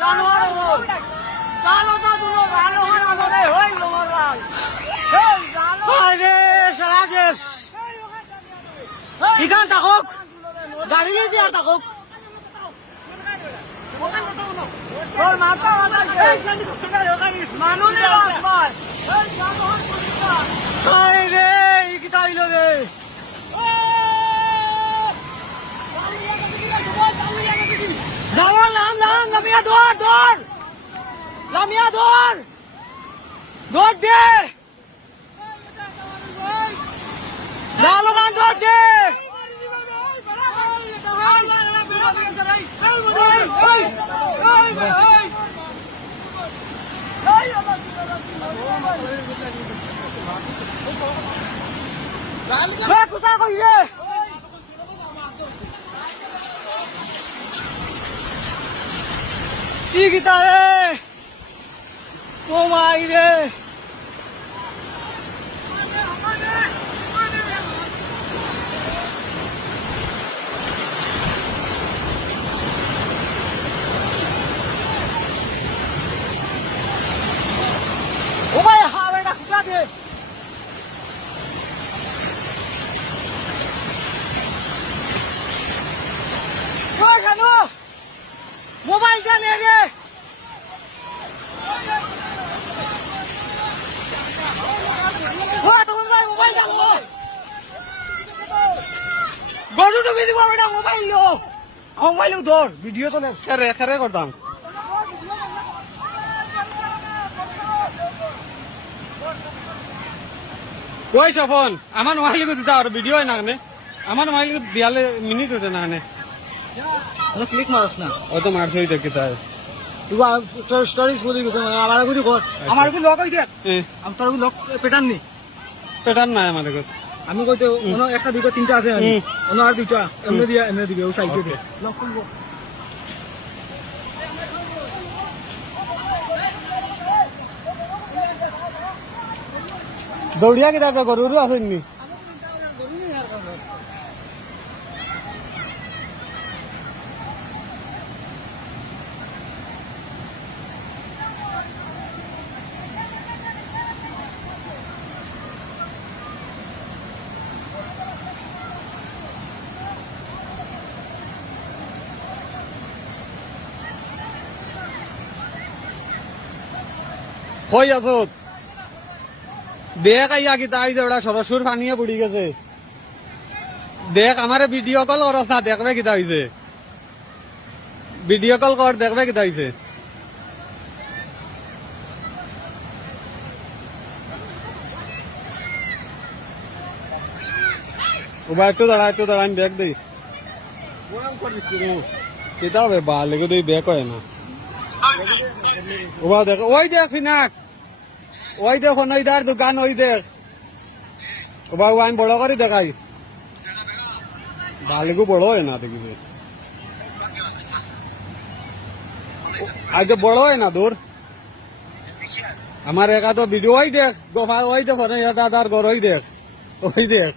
জানোয়ার হল জানো তো দুলো ভালো হল আসলে হইল মরলাম হেই জানো আরে সারা ইখান থাকুক। গাড়ি নিয়ে দিয়ে থাকুক। তোর লামিয়া দৌড় দৌড় দে লালুগান দৌড় দে কোথা কই রে কি গীতা রে ও মাই রে ও ভাই হাওড়া এটা খুচরা দে ও জানো মোবাইলটা নে রে ও তখন ভাই মোবাইলটা লো গরু তুমি দিব এটা মোবাইল লো। মোবাইল ধর ভিডিও তো খেরে খেরে করতাম। কই সফন আমার মোবাইল দিতা আর ভিডিও হয় না কানে। আমার মোবাইল দিয়ালে মিনিট হতে না কানে। ক্লিক মারস না। ও তো মারছে ওই দেখতে তাই তোর স্টোরিজ বলি গেছে মানে আমার কিছু কর। আমার কি লক হই দেখ। এ আমি তোর লক পেটান নি। পেটার নাই আমাদের কাছে আমি কইতে অন্য একটা দুইটা তিনটা আছে আমি। অন্য আর দুইটা এমনি দিয়া এমনি দিবে ও সাইডে দে। লক করব দৌড়িয়া তো গরুরও আসেন কই আছো। দেখ আইয়া কিতা আই যে ওটা সরসুর পানিয়ে পড়ি গেছে। দেখ আমারে ভিডিও কল করস দেখবে কিতা হইছে ভিডিও কল কর দেখবে কিতা হইছে ওবা একটু দাঁড়া একটু দাঁড়া, আমি ব্যাগ দিই। কিতা হবে বা লেগে তুই ব্যাগ না। ওবা দেখ, ওই দেখ ফিনাক। ওই দেখ নইদার দোকান ওই দেখ। ওবা ও আমি বড় করে দেখাই। বালিগু বড় হয় না দেখিবে আজ বড় হয় না দূর। আমার একা তো ভিডিও ওই দেখ গোফা ওই দেখ দাদার ঘর ওই দেখ। ওই দেখ।